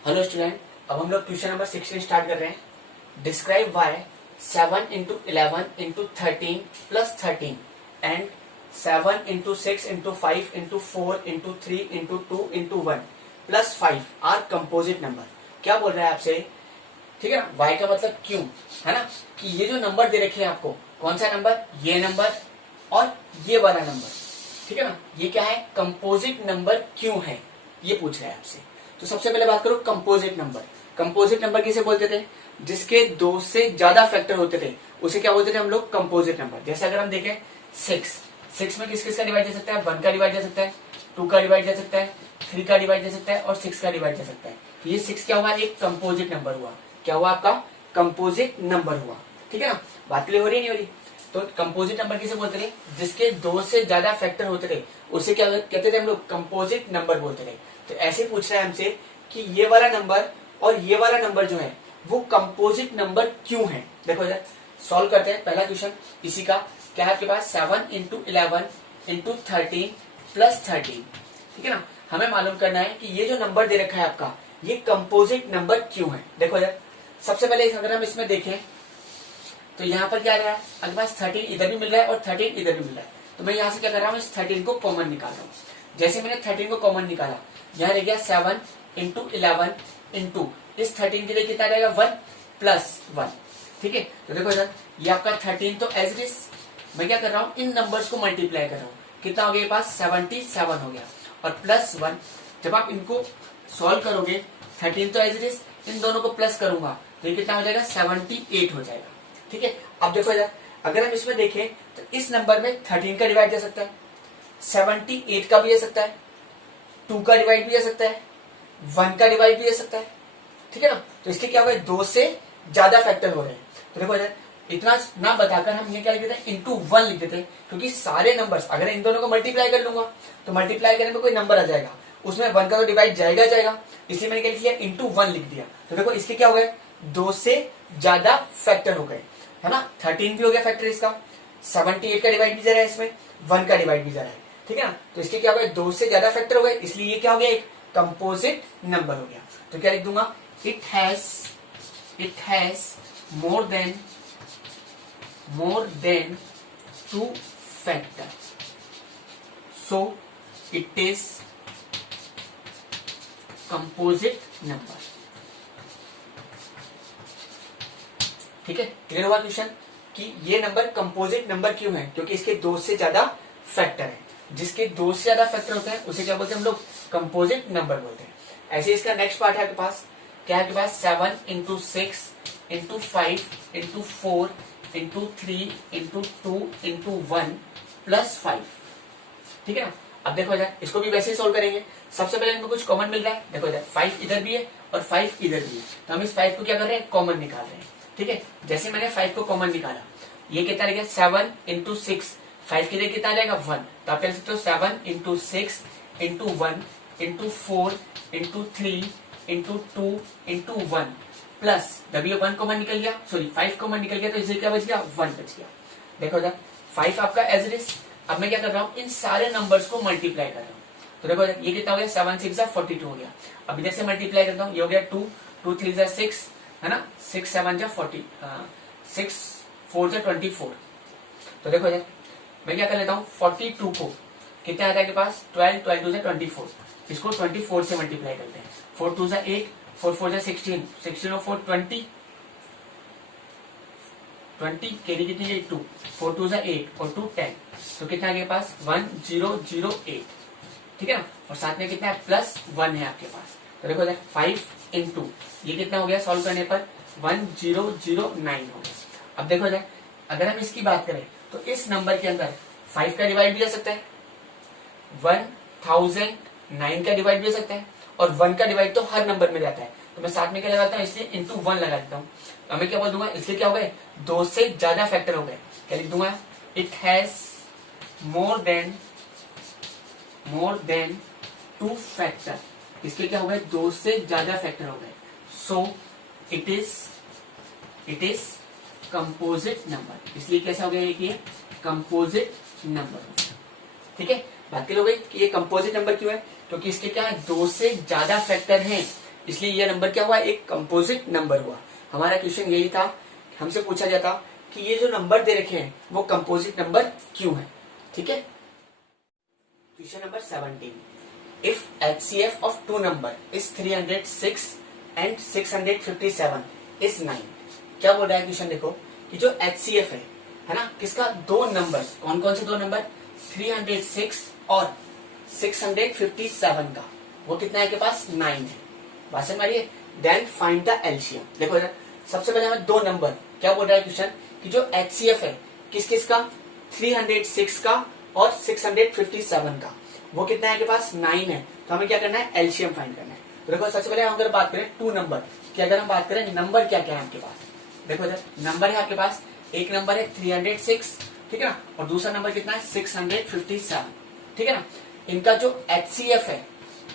Hello student, अब हम लोग क्वेश्चन नंबर 16 स्टार्ट कर रहे हैं। Describe why 7 into 11 into 13 plus 13 and 7 into 6 into 5 into 4 into 3 into 2 into 1 plus 5 are composite number. क्या बोल रहा है आपसे? ठीक है ना, वाई का मतलब क्यों है ना, कि ये जो नंबर दे रखे हैं आपको, कौन सा नंबर, ये नंबर और ये वाला नंबर, ठीक है ना, ये क्या है, कंपोजिट नंबर क्यों है, ये पूछ रहा है आपसे। तो सबसे पहले बात करो कंपोजिट नंबर। कंपोजिट नंबर किसे बोलते थे? जिसके दो से ज्यादा फैक्टर होते थे उसे क्या बोलते थे हम लोग, कंपोजिट नंबर। जैसे अगर हम देखें 6 में किस किस का डिवाइड जा सकता है, 1 का डिवाइड जा सकता है, 2 का डिवाइड जा सकता है, 3 का डिवाइड जा सकता है और 6 का डिवाइड जा सकता है। तो ये 6 क्या हुआ, एक कंपोजिट नंबर हुआ। क्या हुआ आपका, कंपोजिट नंबर हुआ। ठीक है ना, बात क्लियर हो रही है नहीं हो रही? तो कंपोजिट नंबर किसे बोलते थे? जिसके दो से ज्यादा फैक्टर होते थे उसे क्या कहते थे हम लोग, कंपोजिट नंबर बोलते थे। तो ऐसे पूछ रहा है हमसे कि ये वाला नंबर और ये वाला नंबर जो है वो कंपोजिट नंबर क्यों है। देखो जरा सॉल्व करते हैं पहला क्वेश्चन इसी का। क्या है आपके पास, 7 इंटू 11 इंटू 13 प्लस 13। ठीक है ना, हमें मालूम करना है कि ये जो नंबर दे रखा है आपका, ये कंपोजिट नंबर क्यों है। देखो जरा, सबसे पहले अगर हम इसमें देखें तो यहाँ पर क्या रहा है, आपके पास 13 इधर भी मिल रहा है और 13 इधर भी मिल रहा है। तो मैं यहाँ से क्या कर रहा हूँ, इस 13 को कॉमन निकाल रहा हूँ। जैसे मैंने 13 को कॉमन निकाला, यहाँ रह गया 7 इंटू 11 इंटू इस 13 के लिए कितना रहेगा, 1 प्लस 1। ठीक है, तो देखो सर ये आपका 13 तो एज इट इज, मैं क्या कर रहा हूँ, इन नंबर्स को मल्टीप्लाई कर रहा हूँ। कितना हो गया पास, 77 हो गया और प्लस 1। जब आप इनको सॉल्व करोगे, 13 तो एज इट इज, इन दोनों को प्लस करूंगा तो ये कितना हो जाएगा, 78 हो जाएगा। ठीक है, अब देखो इधर अगर हम इसमें देखें तो इस नंबर में 13 का डिवाइड जा सकता है, 78 का भी जा सकता है, 2 का डिवाइड भी जा सकता है, 1 का डिवाइड भी जा सकता है। ठीक है ना, तो इसके क्या हुआ, 2 से ज्यादा फैक्टर हो रहे हैं। तो देखो इधर इतना ना बताकर हम ये क्या लिख देते हैं, इंटू 1 लिख देते हैं, क्योंकि सारे नंबर्स अगर इन दोनों को मल्टीप्लाई कर लूंगा तो मल्टीप्लाई करने में कोई नंबर आ जाएगा, उसमें 1 का तो डिवाइड जाएगा, इसलिए मैंने क्या लिख दिया, इंटू 1 लिख दिया। तो देखो इसके क्या हो गए, 2 से ज्यादा फैक्टर हो गए, है ना। 13 भी हो गया फैक्टर इसका, 78 का डिवाइड भी जा रहा है इसमें, 1 का डिवाइड भी जा रहा है। ठीक है ना, तो इसके क्या हो गए, 2 से ज्यादा फैक्टर हो गए, इसलिए ये क्या हो गया, एक कंपोजिट नंबर हो गया। तो क्या लिख दूंगा, it has more than 2 factor, so it is composite number. ठीक है, क्लियर हुआ क्वेश्चन कि ये नंबर कंपोजिट नंबर क्यों है, क्योंकि इसके 2 से ज्यादा फैक्टर है। जिसके 2 से ज्यादा फैक्टर होते हैं उसे क्या बोलते हैं हम लोग, कंपोजिट नंबर बोलते हैं। ऐसे इसका नेक्स्ट पार्ट है आपके पास, क्या है आपके पास, 7 into 6 into 5 into 4 into 3 into 2 into 1 plus 5। ठीक है ना, अब देखो इधर इसको भी वैसे ही सोल्व करेंगे। सबसे पहले इनको कुछ कॉमन मिल रहा है, देखो इधर 5 इधर भी है और 5 इधर भी है, तो हम इस 5 को क्या कर रहे हैं, कॉमन निकाल रहे हैं। ठीक है, जैसे मैंने 5 को कॉमन निकाला, ये कितना रहेगा, 7 इंटू 6, 5 के लिए कितना रहेगा, 1। तो आप कह सकते हो 7 into 6 into 1 into 4 into 3 into 2 into 1 plus, जब ये 1 कॉमन निकल गया, सॉरी 5 कॉमन निकल गया तो इसे क्या बच गया, 1 बच गया। देखो इधर 5 आपका एज इट इज, अब मैं क्या कर रहा हूँ, इन सारे नंबर्स को मल्टीप्लाई कर रहा हूँ। तो देखो ये कितना हो गया, 7 6 42 हो गया। अब इधर से मल्टीप्लाई करता हूँ, ये हो गया 2 2 3 6, है ना, 6 7 40, 6 4 24। तो देखो इधर मैं क्या कर लेता हूँ, 42 को कितना आता है के पास, 12 12 2 24, इसको 24 से मल्टीप्लाई करते हैं। 4 2 8, 4 4 16, 16 और 4 20, 20 केरी कितनी है, 2, 4 2 8 और 2 10, तो कितना है आपके पास, 1008। ठीक है ना, और साथ में कितना है, प्लस 1 है आपके पास। तो देखो 5 इंटू ये कितना हो गया, सॉल्व करने पर 1009 हो गया। अब देखो अगर हम इसकी बात करें तो इस नंबर के अंदर 5 का डिवाइड भी जा सकता है, 1009 का डिवाइड भी जा सकता है, और 1 का डिवाइड तो हर नंबर में जाता है। तो मैं साथ में क्या लगाता हूँ, इसलिए इंटू 1 लगा देता हूँ। तो मैं क्या बोल दूंगा, इसलिए क्या हो गए, 2 से ज्यादा फैक्टर हो गए। क्या लिख दूंगा, it has more than 2 factor, इसके क्या हो गए, 2 से ज्यादा फैक्टर हो गए, so it is composite number. इसलिए कैसा हो गया, ये कंपोजिट नंबर। ठीक है, बात के लोग कि ये कंपोजिट नंबर क्यों है, क्योंकि इसके क्या है, 2 से ज्यादा फैक्टर हैं, इसलिए ये नंबर क्या हुआ, एक कंपोजिट नंबर हुआ। हमारा क्वेश्चन यही था, हमसे पूछा जाता कि ये जो नंबर दे रखे हैं वो कंपोजिट नंबर क्यों है। ठीक है, question number 17, if HCF of two number is 306 and 657 is 9। क्या बोल रहा है क्वेश्चन, देखो कि जो HCF है ना, किसका, दो नंबर, कौन कौन से दो नंबर, 306 और 657 का, वो कितना है के पास, 9 है। बात समझ मारिए। Then find the LCM. देखो इधर सबसे पहले हमें दो नंबर, क्या बोल रहा है क्वेश्चन कि जो HCF है किस किस का, 306 का और 657 का, वो कितना है के पास, 9 है। तो हमें क्या करना है, एलसीएम फाइंड करना है। तो देखो सबसे पहले हम अगर बात करें टू नंबर की, अगर हम बात करें नंबर क्या क्या है आपके पास, देखो इधर नंबर है आपके पास, एक नंबर है 306, ठीक है ना, और दूसरा नंबर कितना है 657, ठीक है ना। इनका जो HCF है,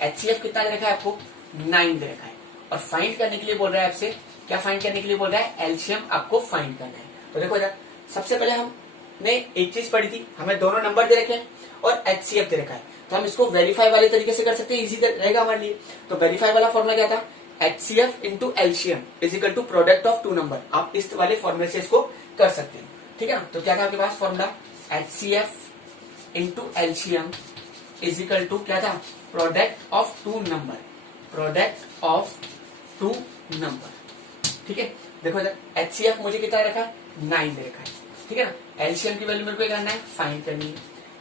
HCF कितना दे रखा है आपको, 9 दे रखा है। और फाइंड करने के लिए बोल रहा है आपसे, क्या फाइंड करने के लिए बोल रहा है, एलसीएम आपको फाइंड करना है। तो देखो इधर सबसे पहले हमने एक चीज पढ़ी थी, हमें दोनों नंबर दे रखे हैं और HCF दे रखा है, तो हम इसको वेरीफाई वाले तरीके से कर सकते हैं, इजी रहेगा हमारे लिए। तो वेरीफाई वाला फॉर्मूला क्या था, HCF into LCM is equal to product of two number. आप इस वाले फॉर्मूले से इसको कर सकते हैं, ठीक है ना। तो क्या था आपके पास formula, HCF into LCM is equal to क्या था, product of two number, product of two number, ठीक है। देखो इधर HCF मुझे कितना रखा है, 9 दे रखा है, ठीक है ना। एलसीएम की वैल्यू मेरे को करना है, फाइंड करनी है।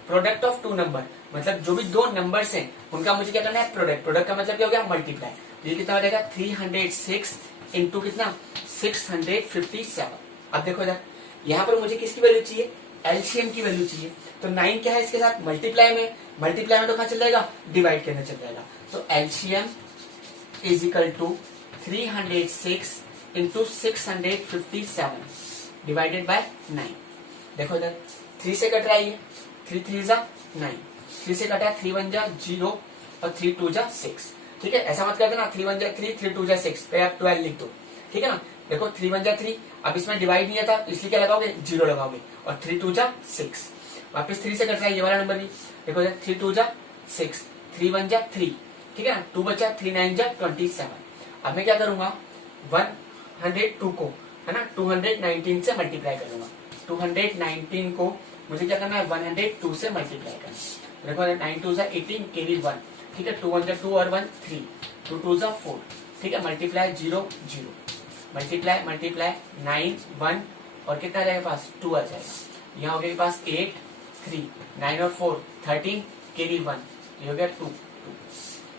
प्रोडक्ट ऑफ टू नंबर मतलब जो भी दो नंबर्स हैं उनका मुझे क्या करना है, प्रोडक्ट। प्रोडक्ट का मतलब क्या हो गया, मल्टीप्लाई। ये कितना हो जाएगा, 306 इंटू कितना, 657। अब देखो इधर यहाँ पर मुझे किसकी वैल्यू चाहिए, एलसीएम की वैल्यू चाहिए। तो 9 क्या है इसके साथ, मल्टीप्लाई में, मल्टीप्लाई में तो कहाँ चल जाएगा, डिवाइड के अंदर चल जाएगा। तो LCM is equal to 306 into 657 divided by 9। देखो इधर 3 से कट रहा है, 3 3 जा 9, 3 से कटा 3 1 जा 0 और 3 2 जा 6, ठीक है। ऐसा मत कर देना 3 1 जा 3 3 2 जा 6 पे आप 12 लिख दो, ठीक है ना। देखो 3 1 जा 3, अब इसमें डिवाइड नहीं था इसलिए क्या लगाओगे, 0 लगाओगे, और 3 2 जा 6, वापस 3 से कट रहा है ये वाला नंबर भी। देखो 3 2 जा 6, 3 1 जा 3, ठीक है ना, 2 बचा, 3 9 जा 27। अब मैं क्या करूंगा, 102 को है ना 219 से मल्टीप्लाई करूंगा। 219 को मुझे क्या करना है, 102 से मल्टीप्लाई करना है। देखो 9 2 जा 18 कैरी 1, ठीक है, 2 1 जा 2 और 1 3, 2 2 जा 4, ठीक है, मल्टीप्लाई 0 0, मल्टीप्लाई मल्टीप्लाई 9 1 और कितना आ जाएगा पास, 2 आ जाएगा। यहाँ हो गया पास 8 3, 9 और 4 13 कैरी 1, ये हो गया 2 2,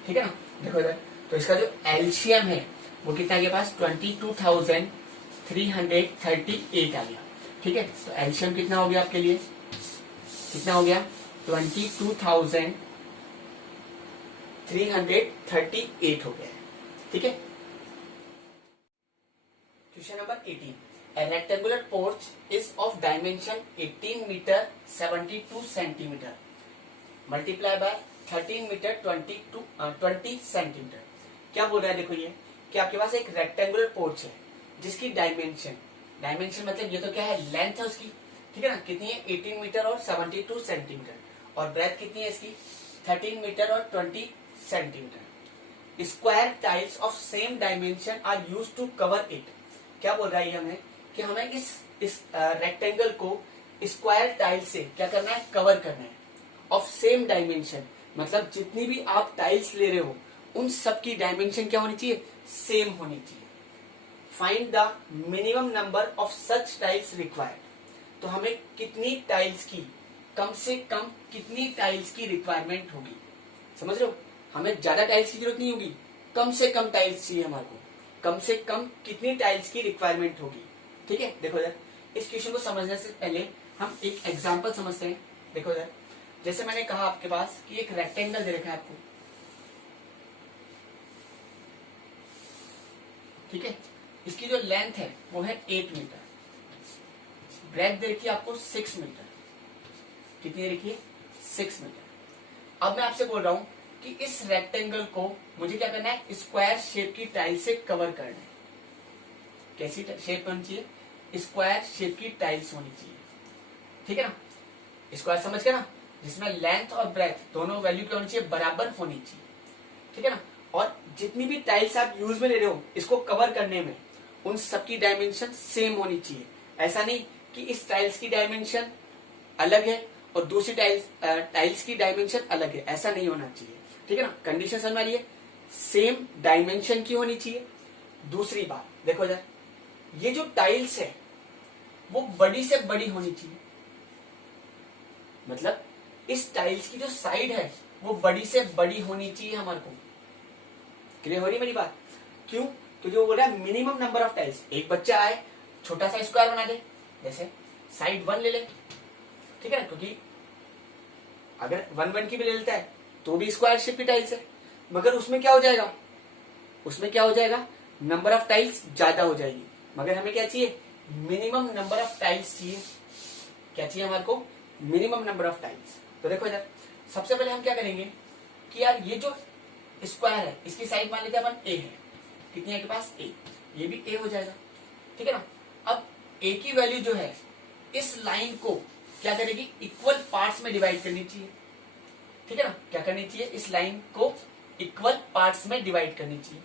ठीक है ना। देखो इधर तो इसका जो एलसीएम है वो कितना के पास, 22,338 आ गया, ठीक है। तो एलसीएम कितना हो गया आपके लिए, कितना हो गया, 22,338 हो गया, ठीक है। Question number 18, A rectangular porch is of dimension 18 meter 72 centimeter multiply by 13 meter 20 centimeter। क्या बोल रहा है, देखो ये कि आपके पास एक रेक्टेंगुलर पोर्च है जिसकी डायमेंशन, डायमेंशन मतलब ये तो क्या है, लेंथ है उसकी, ठीक है ना, कितनी है, 18 मीटर और 72 सेंटीमीटर, और ब्रेथ कितनी है इसकी, 13 मीटर और 20 centimetre. Square tiles of same dimension are used to cover it. क्या बोल रहा है ये हमें कि हमें इस रेक्टेंगल को स्क्वायर टाइल से क्या करना है, कवर करना है। ऑफ सेम डायमेंशन मतलब जितनी भी आप टाइल्स ले रहे हो उन सब की डायमेंशन क्या होनी चाहिए, सेम होनी चाहिए। Find the minimum number of such tiles required. तो हमें कितनी टाइल्स की, कम से कम कितनी टाइल्स की रिक्वायरमेंट होगी, समझ रहे हो। हमें ज्यादा टाइल्स की जरूरत नहीं होगी, कम से कम टाइल्स चाहिए हमारे को, कम से कम कितनी टाइल्स की रिक्वायरमेंट होगी, ठीक है। देखो इधर इस क्वेश्चन को समझने से पहले हम एक एग्जांपल समझते हैं। देखो इधर जैसे मैंने कहा आपके पास कि एक रेक्टेंगल दे रखा है आपको, ठीक है, इसकी जो लेंथ है वो है 8 मीटर, ब्रेथ दे रखी है आपको 6 मीटर, कितनी देखिए 6 मीटर। अब मैं आपसे बोल रहा हूं कि इस रेक्टेंगल को मुझे क्या करना है, स्क्वायर शेप की टाइल से कवर करना है। कैसी शेप होनी चाहिए, स्क्वायर शेप की टाइल्स होनी चाहिए, ठीक है ना। स्क्वायर समझ गए ना, जिसमें लेंथ और ब्रेथ दोनों वैल्यू क्या होनी चाहिए, बराबर होनी चाहिए, ठीक है ना। और जितनी भी टाइल्स आप यूज में ले रहे हो इसको कवर करने में, उन सबकी डायमेंशन सेम होनी चाहिए। ऐसा नहीं कि इस टाइल्स की डायमेंशन अलग है और दूसरी टाइल्स की डायमेंशन अलग है, ऐसा नहीं होना चाहिए। ठीक है ना, कंडीशन समझ में आ रही है, सेम डायमेंशन की होनी चाहिए। दूसरी बात देखो जरा, ये जो टाइल्स है वो बड़ी से बड़ी होनी चाहिए, मतलब इस टाइल्स की जो साइड है वो बड़ी से बड़ी होनी चाहिए हमारे को। क्लियर हो रही मेरी बात? क्यों? क्योंकि वो बोल रहा है मिनिमम नंबर ऑफ टाइल्स। एक बच्चा आए छोटा सा स्क्वायर बना दे, जैसे साइड 1 ले ले, ठीक है ना, क्योंकि अगर 1 की भी ले लेता है तो भी स्क्वायर शेप की टाइल्स है, मगर उसमें क्या हो जाएगा, उसमें क्या हो जाएगा, नंबर ऑफ टाइल्स ज्यादा हो जाएगी। मगर हमें क्या चाहिए, मिनिमम नंबर ऑफ टाइल्स चाहिए। क्या चाहिए हमारे को, मिनिमम नंबर ऑफ टाइल्स। तो देखो इधर सबसे पहले हम क्या करेंगे कि यार ये जो स्क्वायर है इसकी साइड मान लेते हैं अपन ए है, कितनी है के पास ए, ये भी ए हो जाएगा। ठीक है ना, अब ए की वैल्यू जो है इस लाइन को क्या करेगी, इक्वल पार्ट्स में डिवाइड करनी चाहिए। ठीक है ना, क्या करनी चाहिए, इस लाइन को इक्वल पार्ट्स में डिवाइड करनी चाहिए।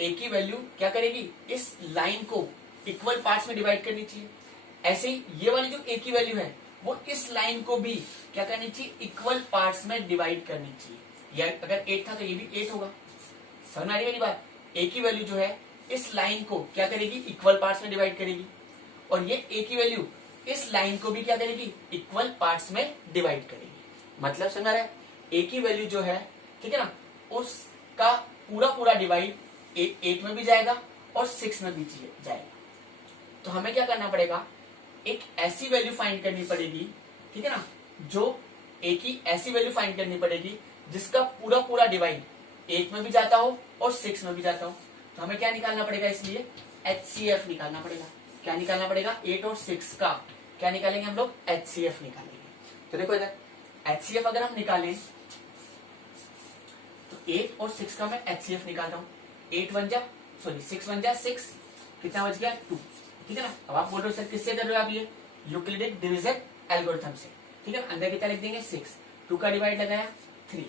ए की वैल्यू क्या करेगी, इस लाइन को इक्वल पार्ट्स में डिवाइड करनी चाहिए। ऐसे ही ये वाली जो ए की वैल्यू है वो इस लाइन को भी क्या करनी चाहिए, इक्वल पार्ट्स में डिवाइड करनी चाहिए। या अगर 8 था तो ये भी 8 होगा। समझ में आ रही है मेरी बात? ए की वैल्यू जो है इस लाइन को क्या करेगी, इक्वल पार्ट्स में डिवाइड करेगी, और ये ए की वैल्यू इस लाइन को भी क्या करेगी, इक्वल पार्ट्स में डिवाइड करेगी। मतलब समझ रहा है, ए की वैल्यू जो है, ठीक है ना, उसका पूरा पूरा डिवाइड 8 में भी जाएगा और 6 में भी जाएगा। तो हमें क्या करना पड़ेगा, एक ऐसी वैल्यू फाइंड करनी पड़ेगी, ठीक है ना, जो ए की ऐसी वैल्यू फाइंड करनी पड़ेगी जिसका पूरा पूरा डिवाइड 8 में भी जाता हो और 6 में भी जाता हो। तो हमें क्या निकालना पड़ेगा, इसलिए HCF निकालना पड़ेगा। क्या निकालना पड़ेगा, 8 और 6 का क्या निकालेंगे हम लोग, HCF निकालेंगे। तो देखो इधर HCF अगर हम निकालें तो 8 और 6 का मैं HCF निकाल रहा हूँ। 6 1 जा 6, कितना बच गया 2। ठीक है ना, अब आप बोल रहे हो सर किससे कर रहे हो आप, ये यूक्लिडिक डिवीजन एल्गोरिथम से। ठीक है ना, अंदर कितना लिख देंगे 6, 2 का डिवाइड लगाया 3,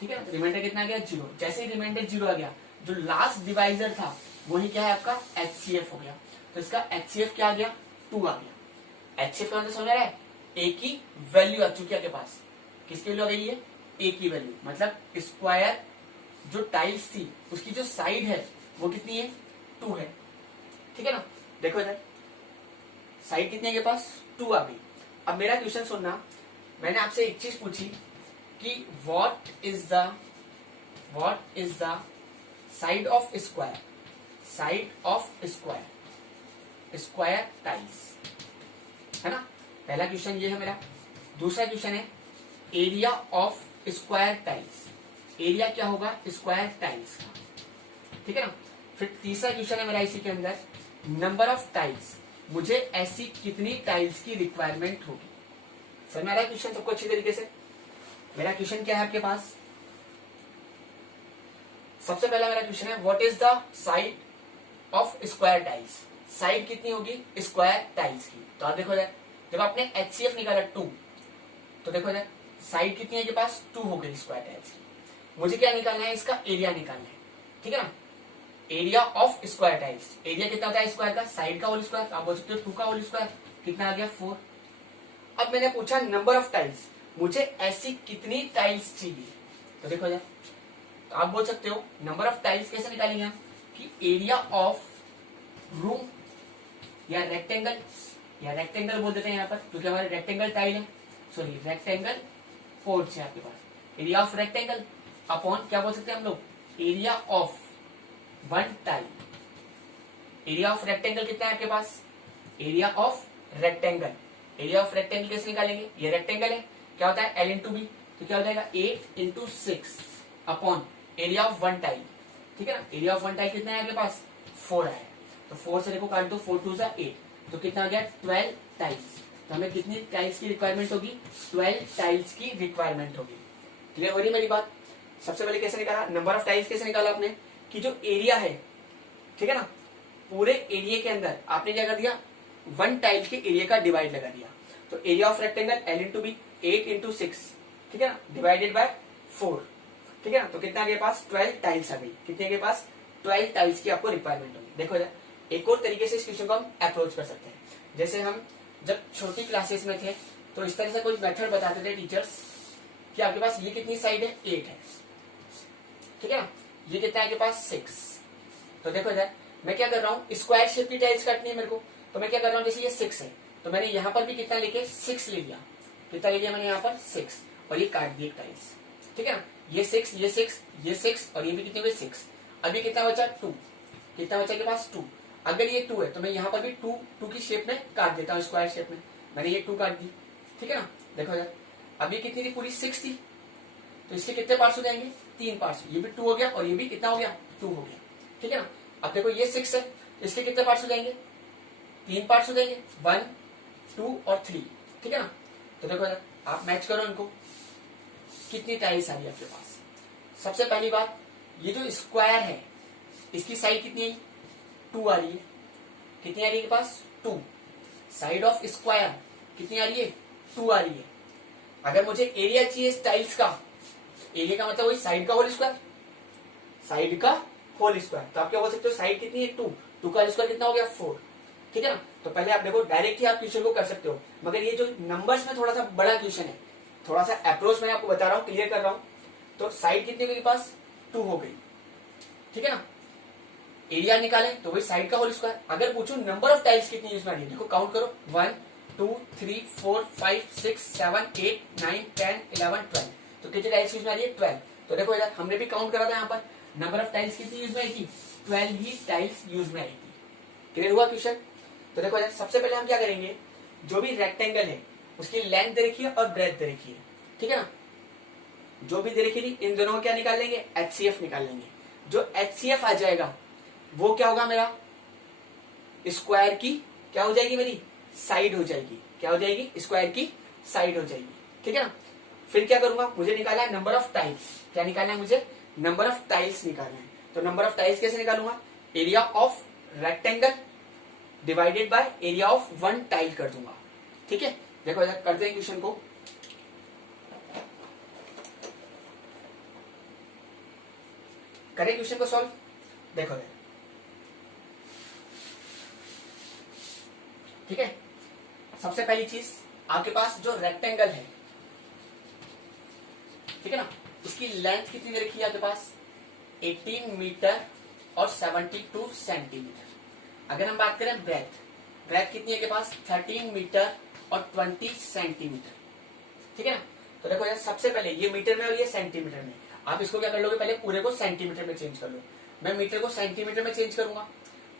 ठीक है ना, तो रिमाइंडर कितना आ गया 0। जैसे ही रिमाइंडर 0 आ गया, जो लास्ट डिवाइजर था वही क्या है आपका HCF हो गया। तो इसका HCF क्या आ गया, 2 आ गया। HCF का मतलब समझ रहा है, ए की वैल्यू आ चुकी है आपके पास। किसकी वैल्यू आ गई है, ए की वैल्यू, मतलब स्क्वायर जो टाइल्स थी उसकी जो साइड है वो कितनी है, 2 है। ठीक है ना, देखो इधर साइड कितनी है के पास, 2 आ गई। अब मेरा क्वेश्चन सुनना, मैंने आपसे एक चीज पूछी कि what is the side of square, square tiles, है ना। पहला क्वेश्चन ये है मेरा। दूसरा क्वेश्चन है area of square tiles, area क्या होगा स्क्वायर टाइल्स का। ठीक है ना, फिर तीसरा क्वेश्चन है मेरा इसी के अंदर, नंबर ऑफ टाइल्स, मुझे ऐसी कितनी टाइल्स की रिक्वायरमेंट होगी। समझ में आ रहा है क्वेश्चन सबको अच्छी तरीके से? मेरा क्वेश्चन क्या है आपके पास, सबसे पहला मेरा क्वेश्चन है what is the side of square tiles, side कितनी होगी स्क्वायर टाइल्स की। तो आप देखो जब आपने HCF निकाला 2, तो देखो साइड कितनी है के पास, 2 हो गई स्क्वायर टाइल्स की। मुझे क्या निकालना है, इसका एरिया निकालना है। ठीक है ना, area of square tiles, area कितना होता है स्क्वायर का, साइड का होल स्क्वायर, आप बोल सकते हो 2 का होल स्क्वायर, कितना आ गया 4। अब मैंने पूछा नंबर ऑफ टाइल्स, मुझे ऐसी कितनी टाइल्स चाहिए। तो देखो तो आप बोल सकते हो नंबर ऑफ टाइल्स कैसे निकालेंगे हम, कि एरिया ऑफ रूम या रेक्टेंगल बोल देते हैं यहाँ पर, क्योंकि हमारे रेक्टेंगल टाइल है, सॉरी रेक्टेंगल पोर्च है आपके पास। एरिया ऑफ रेक्टेंगल अपॉन क्या बोल सकते हैं हम लोग, area of 1 tile. Area of rectangle कितना है आपके पास, area of rectangle, area of rectangle कैसे निकालेंगे, ये रेक्टेंगल है, क्या होता है L into B, तो क्या हो जाएगा 8 into 6 upon area of 1 tile. ठीक है ना, एरिया ऑफ 1 टाइल कितना है आपके पास 4 है, तो 4 से देखो काट दो, 4 2 जा 8, तो कितना आ गया 12 टाइल्स। तो हमें कितनी टाइल्स की रिक्वायरमेंट होगी, 12 टाइल्स की रिक्वायरमेंट होगी। क्लियर हो रही है मेरी बात? सबसे पहले कैसे निकाला, नंबर ऑफ टाइल्स कैसे निकाला आपने, कि जो एरिया है, ठीक है ना, पूरे एरिया के अंदर आपने क्या कर दिया, 1 टाइल के एरिया का डिवाइड लगा दिया। तो area of rectangle L into B 8 into 6, ठीक है ना, डिवाइडेड बाय 4। ठीक है ना। तो कितना के पास 12 टाइल्स आ गई, कितने के पास 12 टाइल्स की आपको रिक्वायरमेंट होगी। देखो एक और तरीके से इस क्वेश्चन को हम अप्रोच कर सकते हैं। जैसे हम जब छोटी क्लासेस में थे तो इस तरह से कोई मेथड बताते थे टीचर्स कि आपके पास ये कितनी साइड है, 8 है, ठीक है ना। ये कितना है आपके पास 6। तो देखो इधर मैं क्या कर रहा हूँ, स्क्वायर शेप की टाइल्स काटनी है मेरे को, तो मैं क्या कर रहा हूँ, जैसे ये 6 है तो मैंने यहाँ पर भी कितना लेके 6 ले लिया, कितना ले लिया मैंने यहाँ पर 6, और ये काट दी टाइल्स, ठीक है ना। ये 6 ये 6 ये 6 और ये भी कितने हुए 6। अभी कितना बचा 2, कितना बचा के पास 2। अगर ये 2 है तो मैं यहाँ पर भी 2 की शेप में काट देता हूँ, स्क्वायर शेप में। मैंने ये 2 काट दी, ठीक है ना। देखो यार अभी कितनी थी, पूरी 6 थी, तो इसके कितने पार्ट्स हो जाएंगे, 3 पार्ट्स। ये भी 2 हो गया और ये भी कितना हो गया 2 हो गया, ठीक है ना। अब देखो ये 6 है, इसके कितने पार्ट्स हो जाएंगे, 3 पार्ट्स हो जाएंगे, 1 2 और 3, ठीक है ना। तो देखो यार आप मैच करो इनको, कितनी टाइल्स आ रही है आपके पास। सबसे पहली बात, ये जो स्क्वायर है इसकी साइड कितनी है, 2 आ रही है, कितनी आ रही है के पास 2। साइड ऑफ स्क्वायर कितनी आ रही है, 2 आ रही है। अगर मुझे एरिया चाहिए टाइल्स का, एरिया का मतलब वही साइड का होल स्क्वायर, साइड का होल स्क्वायर, तो आप क्या बोल सकते हो, साइड कितनी है 2 का स्क्वायर कितना हो गया 4, ठीक है ना। तो पहले आप देखो डायरेक्ट ही आप क्वेश्चन को कर सकते हो, मगर ये जो नंबर्स में थोड़ा सा बड़ा क्वेश्चन है, थोड़ा सा अप्रोच मैं आपको बता रहा हूँ, क्लियर कर रहा हूँ। तो साइड कितनी हो गई पास 2 हो गई, ठीक है ना। एरिया निकाले तो वही साइड का होल स्क्वायर। अगर पूछूं नंबर ऑफ टाइल्स कितनी यूज में आ रही है, देखो काउंट करो 1 2 3 4 5 6 7 8 9 10 11 12, तो कितनी टाइल्स यूज में आ रही है 12। तो देखो यार हमने भी काउंट करा था यहाँ पर, नंबर ऑफ टाइल्स कितनी यूज में आई थी, 12 ही टाइल्स यूज में आई थी। क्लियर हुआ क्वेश्चन। तो देखो यार सबसे पहले हम क्या करेंगे, जो भी रेक्टेंगल है उसकी लेंथ दे रखी है और ब्रेथ दे रखी है, ठीक है ना। जो भी दे रखी थी इन दोनों को क्या निकाल लेंगे, HCF निकाल लेंगे। जो HCF आ जाएगा वो क्या होगा, मेरा स्क्वायर की क्या हो जाएगी, मेरी साइड हो जाएगी। क्या हो जाएगी, स्क्वायर की साइड हो जाएगी, ठीक है ना। फिर क्या करूंगा, मुझे निकालना है नंबर ऑफ टाइल्स। क्या निकालना है मुझे, नंबर ऑफ टाइल्स निकालना है। तो नंबर ऑफ टाइल्स कैसे निकालूंगा, area of rectangle divided by area of 1 tile कर दूंगा, ठीक है। देखो करते हैं क्वेश्चन को। करें क्वेश्चन को सॉल्व। देखो ठीक है, सबसे पहली चीज आपके पास जो रेक्टेंगल है, ठीक है ना, उसकी लेंथ कितनी दे रखी है आपके पास 18 मीटर और 72 सेंटीमीटर। अगर हम बात करें ब्रेथ, ब्रेथ कितनी है के पास 13 मीटर और 20 सेंटीमीटर, ठीक है ना। तो देखो यार सबसे पहले ये मीटर में और ये सेंटीमीटर में, आप इसको क्या कर लोगे, पहले पूरे को सेंटीमीटर में चेंज कर लो। मैं मीटर को सेंटीमीटर में चेंज करूंगा,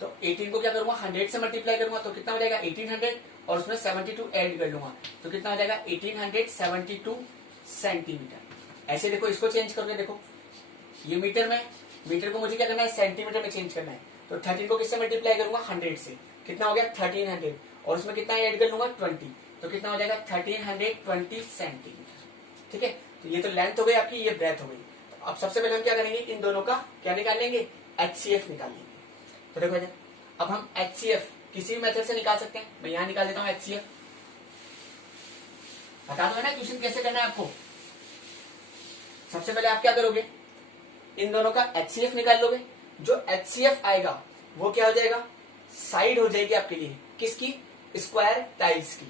तो 18 को क्या करूंगा 100 से मल्टीप्लाई करूंगा, तो कितना हो जाएगा 1800 और उसमें 72 ऐड कर लूंगा, तो कितना हो जाएगा 1872 सेंटीमीटर। ऐसे देखो इसको चेंज करके देखो, ये मीटर में, मीटर को मुझे क्या करना है सेंटीमीटर में चेंज करना है, तो 13 को किससे मल्टीप्लाई करूंगा 100 से, कितना हो गया 1300 और उसमें कितना ऐड कर लूंगा 20, तो कितना हो जाएगा 1320 सेंटीमीटर, ठीक है। तो ये तो लेंथ हो गई आपकी, ये ब्रेथ हो गई। तो अब सबसे पहले हम क्या करेंगे, इन दोनों का क्या निकाल लेंगे, HCF निकाल लेंगे। तो देखो अब हम HCF किसी भी मेथड से निकाल सकते हैं। मैं यहां निकाल देता हूं HCF, बता दो ना क्वेश्चन कैसे करना है आपको। सबसे पहले आप क्या करोगे, इन दोनों का HCF निकाल लोगे। जो HCF आएगा वो क्या हो जाएगा, साइड हो जाएगी आपके लिए किसकी, स्क्वायर टाइल्स की,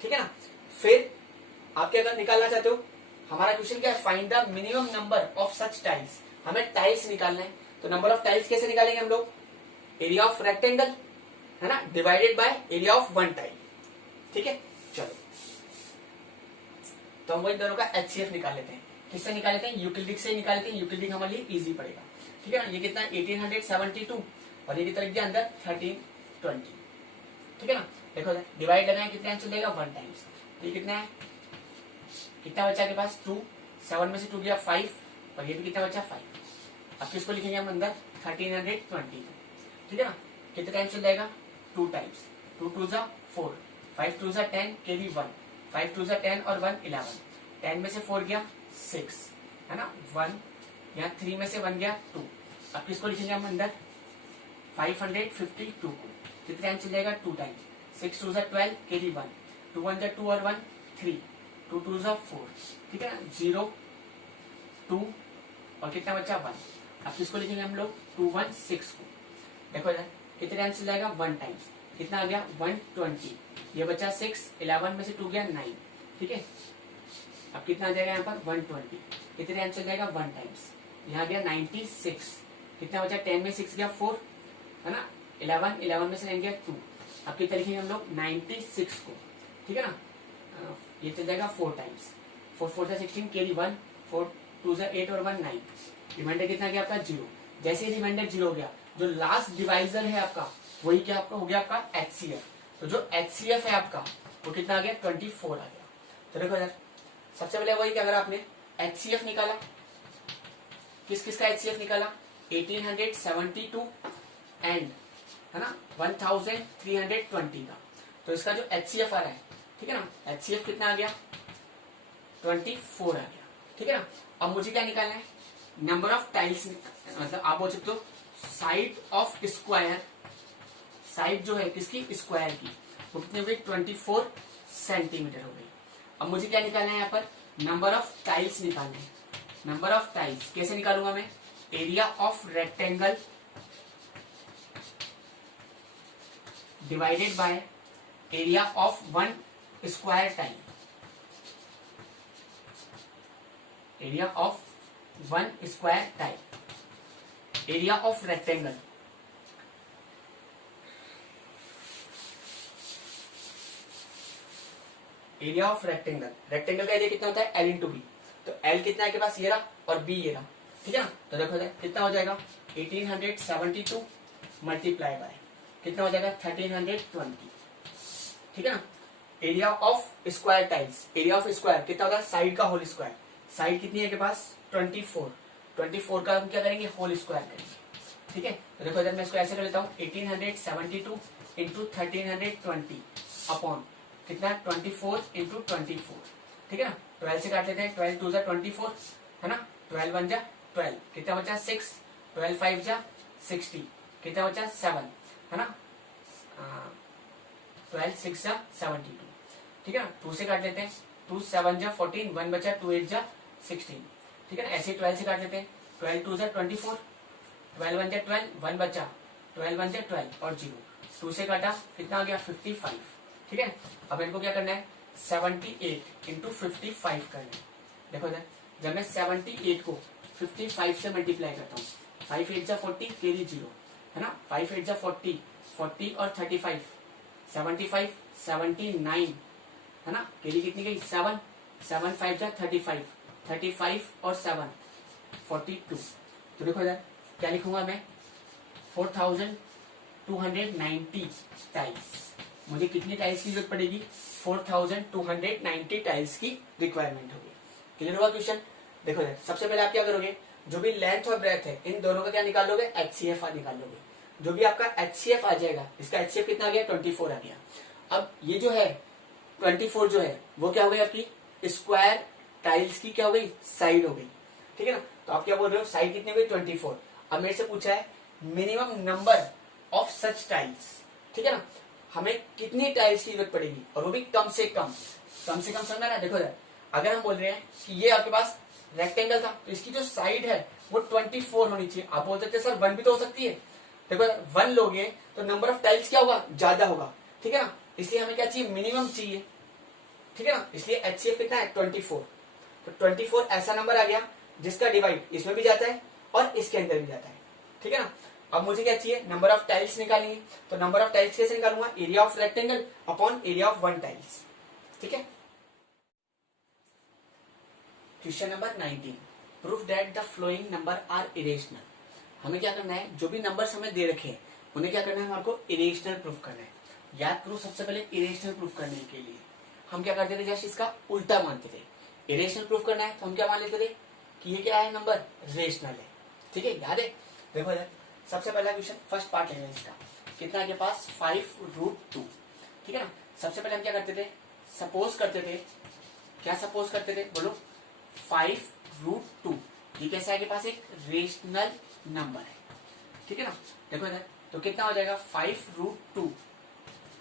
ठीक है ना। फिर आप क्या निकालना चाहते हो, हमारा क्वेश्चन क्या है, find the minimum number of such tiles. हमें टाइल्स निकालना है, तो नंबर ऑफ टाइल्स कैसे निकालेंगे हम लोग, एरिया ऑफ रेक्टेंगल है ना divided by area of 1 tile, ठीक है। चलो तो हम वही दोनों का HCF निकाल लेते हैं। किससे निकाल लेते हैं, यूक्लिडिक से निकाल लेते हैं, यूक्लिडिक हमारे लिए इजी पड़ेगा, ठीक है ना। ये कितना 1872 और ये कितना लिख दिया अंदर 1320, ठीक है ना। देखो डिवाइड लगाए कितने आंसर देगा 1 टाइम्स, तो ये कितना है, कितना बचा के पास 2, 7 में से 2 गया 5 और ये भी कितना बचा 5। अब किसको लिखेंगे हम अंदर 1320, ठीक है ना। कितने टाइम्स चल जाएगा 2 टाइम्स, 2 2 जा 4, 5 2 जा 10 केरी 1, 5 2 जा 10 और 1 11, 10 में से 4 गया 6 है ना 1, यहाँ 3 में से 1 गया 2। अब किसको लिखेंगे हम अंदर 552 को, कितने टाइम चल जाएगा 2 टाइम्स, 6 2 जा 12 केरी 1, 2 1 जा 2 और 1 3, 2 2 जा 4, ठीक है ना 0 2 और कितना बचा 1। अब किसको लिखेंगे हम लोग 216 को। देखो इधर कितने टाइम्स चल जाएगा 1 टाइम्स, कितना आ गया 120, ये बचा 6, 11 में से 2 गया 9, ठीक है। अब कितना आ जाएगा यहाँ पर 120, कितने टाइम्स चल जाएगा 1 टाइम्स, यहाँ गया 96, कितना बचा 10 में 6 गया 4, है ना। 11 में से 9 गया 2। अब कितना लिखेंगे हम लोग 96 को, ठीक है ना। ये चल जाएगा 4 टाइम्स, 4 4 16 कैरी 1, 4 2 8 और 1 9, रिमाइंडर कितना गया आपका 0। जैसे ही रिमाइंडर 0 हो गया, जो लास्ट डिवाइजर है आपका वही क्या आपका हो गया आपका HCF। तो जो HCF है आपका वो कितना आ गया 24 आ गया। तो देखो यार सबसे पहले वही कि अगर आपने HCF निकाला, किस किस का HCF निकाला 1872 एंड है ना 1320 का, तो इसका जो HCF आ रहा है, ठीक है ना, HCF कितना आ गया 24 आ गया, ठीक है ना। अब मुझे क्या निकालना है नंबर ऑफ टाइल्स, मतलब आप बोल सकते हो साइड ऑफ स्क्वायर, साइड जो है किसकी स्क्वायर की, वो कितनी हो गई 24 सेंटीमीटर हो गई। अब मुझे क्या निकालना है यहाँ पर नंबर ऑफ टाइल्स निकालना है। नंबर ऑफ टाइल्स कैसे निकालूंगा मैं, area of rectangle divided by area of 1 square tile, area of 1 square tile, area of rectangle, area of rectangle, rectangle का एरिया कितना होता है L इंटू बी, तो L कितना है के पास ये रहा और B ये रहा, ठीक है ना। तो देखो कितना हो जाएगा 1872 मल्टीप्लाई बाय कितना हो जाएगा 1320, ठीक है ना। Area of square tiles, area of square कितना होता है साइड का होल स्क्वायर, साइड कितनी है के पास 24 का हम क्या करेंगे होल स्क्वायर करेंगे, ठीक है। तो देखो इधर मैं इसको ऐसे कर लेता हूँ 1872 इंटू 1320 अपॉन कितना 24 इंटू 24, ठीक है ना। 12 से काट लेते हैं, 12 2 जा 24 है ना, 12 1 जा 12, कितना बचा 6, 12 5 जा 60, कितना बचा 7 है ना, 12 6 जा 72, ठीक है ना। 2 से काट लेते हैं, 2 7 जा 14, 1 बचा 2 8 जा 16, ठीक है ना। ऐसे 12 से काट लेते हैं, 12 2 जा 24, 12 1 जा 12, 1 बचा 12 1 जा 12 और 0, 2 से काटा कितना आ गया 55, ठीक है। अब इनको क्या करना है 78 इंटू 55 करना है। देखो इधर जब मैं 78 को 55 से मल्टीप्लाई करता हूँ, 5 8 जा 40 कैरी 0 है ना, 5 8 जा 40, 40 और 35 75 79 है ना, कैरी कितनी गई 7, 7 5 जा 35, 35 और 7 42। तो देखो इधर क्या लिखूंगा मैं 4290 टाइल्स, मुझे कितनी टाइल्स की जरूरत पड़ेगी 4290 टाइल्स की रिक्वायरमेंट होगी। क्लियर हुआ क्वेश्चन। देखो सबसे पहले आप क्या करोगे, जो भी लेंथ और ब्रेथ है इन दोनों का क्या निकालोगे HCF निकालोगे। जो भी आपका HCF आ जाएगा, इसका HCF कितना आ गया 24 आ गया। अब ये जो है 24 जो है वो क्या हो गई आपकी स्क्वायर टाइल्स की क्या हो गई साइड हो गई, ठीक है ना। तो आप क्या बोल रहे हो साइड कितनी हो गई 24। अब मेरे से पूछा है minimum number of such tiles, ठीक है ना, हमें कितनी टाइल्स की जरूरत पड़ेगी और वो भी कम से कम समझना ना। देखो अगर हम बोल रहे हैं कि ये आपके पास रेक्टेंगल था तो इसकी जो साइड है वो 24 होनी चाहिए। आप बोल सकते हैं सर 1 भी तो हो सकती है। देखो 1 लोगे तो नंबर ऑफ टाइल्स क्या होगा ज्यादा होगा, ठीक है ना। इसलिए हमें क्या चाहिए मिनिमम चाहिए, ठीक है ना। इसलिए HCF कितना है 24। तो 24 ऐसा नंबर आ गया जिसका डिवाइड इसमें भी जाता है और इसके अंदर भी जाता है, ठीक है ना। अब मुझे क्या चाहिए नंबर ऑफ टाइल्स निकालनी है, तो नंबर ऑफ टाइल्स कैसे निकालूंगा area of rectangle upon area of 1 tiles, ठीक है। Question number 19 proof that the following number are irrational. हमें क्या करना है जो भी नंबर्स हमें दे रखे हैं उन्हें क्या करना है हमारे को इरेशनल प्रूफ करना है। याद करो सबसे पहले इरेशनल प्रूफ करने के लिए हम क्या करते थे जस्ट इसका उल्टा मानते थे। इरेशनल प्रूफ करना है तो हम क्या मान लेते थे कि ये क्या है नंबर रेशनल है, ठीक है। याद है देखो इधर सबसे पहला क्वेश्चन फर्स्ट पार्ट है इसका, कितना है के पास 5√2, ठीक है ना। सबसे पहले हम क्या करते थे सपोज करते थे, क्या सपोज करते थे बोलो 5√2 ये कैसा है के पास एक रेशनल नंबर है, ठीक है ना। देखो इधर तो कितना हो जाएगा 5√2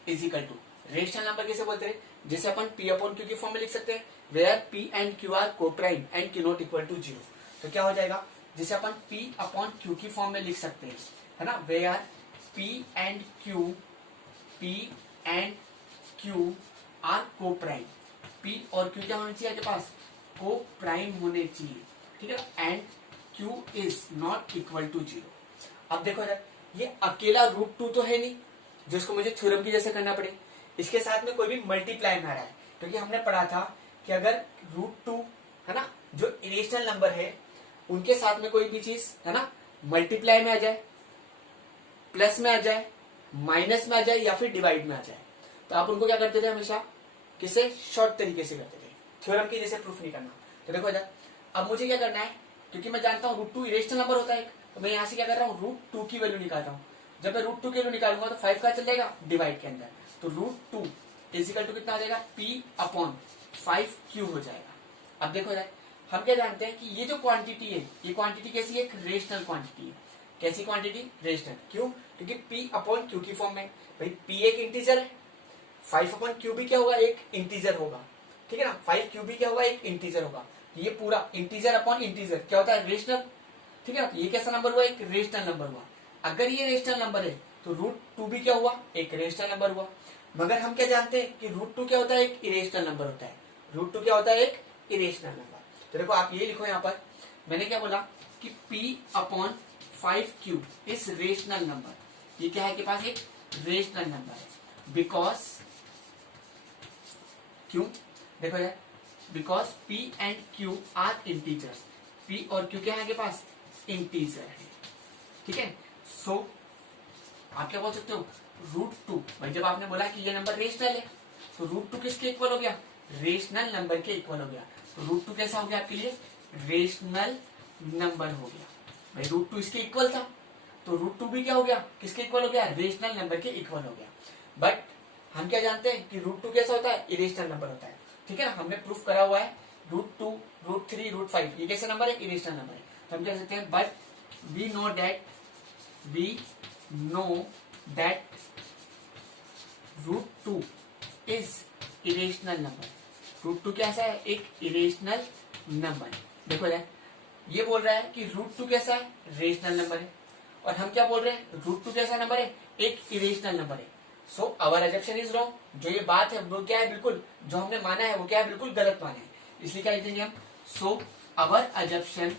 is equal to rational number कैसे बोलते हैं जैसे अपन P/Q की फॉर्म में लिख सकते हैं where P and Q are coprime and Q not equal to 0। तो क्या हो जाएगा जिसे अपन P अपॉन Q की फॉर्म में लिख सकते हैं, है ना, where P and Q are coprime. P और Q क्या होना चाहिए आपके पास, को प्राइम होने चाहिए, ठीक है ना, and Q is not equal to 0। अब देखो यार, ये अकेला √2 तो है नहीं जिसको मुझे थ्योरम की जैसे करना पड़े, इसके साथ में कोई भी मल्टीप्लाई में आ रहा है, क्योंकि हमने पढ़ा था कि अगर √2 है ना, जो इरेशनल नंबर है उनके साथ में कोई भी चीज है ना मल्टीप्लाई में आ जाए, प्लस में आ जाए, माइनस में आ जाए या फिर डिवाइड में आ जाए, तो आप उनको क्या करते थे हमेशा, किसे शॉर्ट तरीके से करते थे, थ्योरम की जैसे प्रूफ नहीं करना। तो देखो यार, अब मुझे क्या करना है, क्योंकि मैं जानता हूँ √2 इरेशनल नंबर होता है, तो मैं यहाँ से क्या कर रहा हूँ, √2 की वैल्यू निकाल रहा हूँ। जब मैं √2 की वैल्यू निकालूंगा तो 5 का चल जाएगा डिवाइड के अंदर, तो √2 इजिकल टू कितना हो जाएगा, P अपॉन 5Q हो जाएगा। अब देखो यार, हम क्या जानते हैं कि ये जो क्वांटिटी है, ये क्वांटिटी कैसी है, एक रेशनल क्वांटिटी है। कैसी क्वांटिटी, रेशनल। क्यों, क्योंकि P अपॉन Q की फॉर्म में, भाई P एक इंटीजर है, 5 अपॉन Q भी क्या होगा, एक इंटीजर होगा, ठीक है ना, 5Q भी क्या होगा, एक इंटीजर होगा। ये पूरा इंटीजर अपॉन इंटीजर क्या होता है, रेशनल, ठीक है ना। ये कैसा नंबर हुआ, एक रेशनल नंबर हुआ। अगर ये रेशनल नंबर है तो √2 भी क्या हुआ, एक रेशनल नंबर हुआ। मगर हम क्या जानते हैं कि √2 क्या होता है, एक इरेशनल नंबर होता है। √2 क्या होता है, एक इरेशनल नंबर। तो देखो आप ये लिखो, यहाँ पर मैंने क्या बोला कि P अपॉन 5Q इस रेशनल नंबर, ये क्या है के पास, एक रेशनल नंबर है। बिकॉज, क्यों, देखो यार, because P and Q are integers. P और Q क्या है के पास, इंटीजर है, ठीक है। सो आप क्या बोल सकते हो, √2, भाई जब आपने बोला कि ये नंबर रेशनल है तो √2 किसके इक्वल हो गया, रेशनल नंबर के इक्वल हो गया। तो √2 कैसा हो गया आपके लिए, रेशनल नंबर हो गया। भाई √2 इसके इक्वल था तो √2 भी क्या हो गया, किसके इक्वल हो गया, रेशनल नंबर के इक्वल हो गया। बट हम क्या जानते हैं कि √2 कैसा होता है, इरेशनल नंबर होता है, ठीक है ना। हमने प्रूफ करा हुआ है, √2, √3, √5 ये कैसे नंबर है, इरेशनल नंबर है। तो हम कह सकते हैं, but we know that √2 is irrational number। √2 कैसा है, एक इरेशनल नंबर है। देखो यार, ये बोल रहा है कि √2 कैसा है, रेशनल नंबर है, और हम क्या बोल रहे हैं, √2 कैसा नंबर है, एक इरेशनल नंबर है। सो अवर अजम्पशन इज रॉन्ग। जो ये बात है वो क्या है, बिल्कुल जो हमने माना है वो क्या है, बिल्कुल गलत माना है। इसलिए क्या लिख देंगे हम, सो अवर अजम्पशन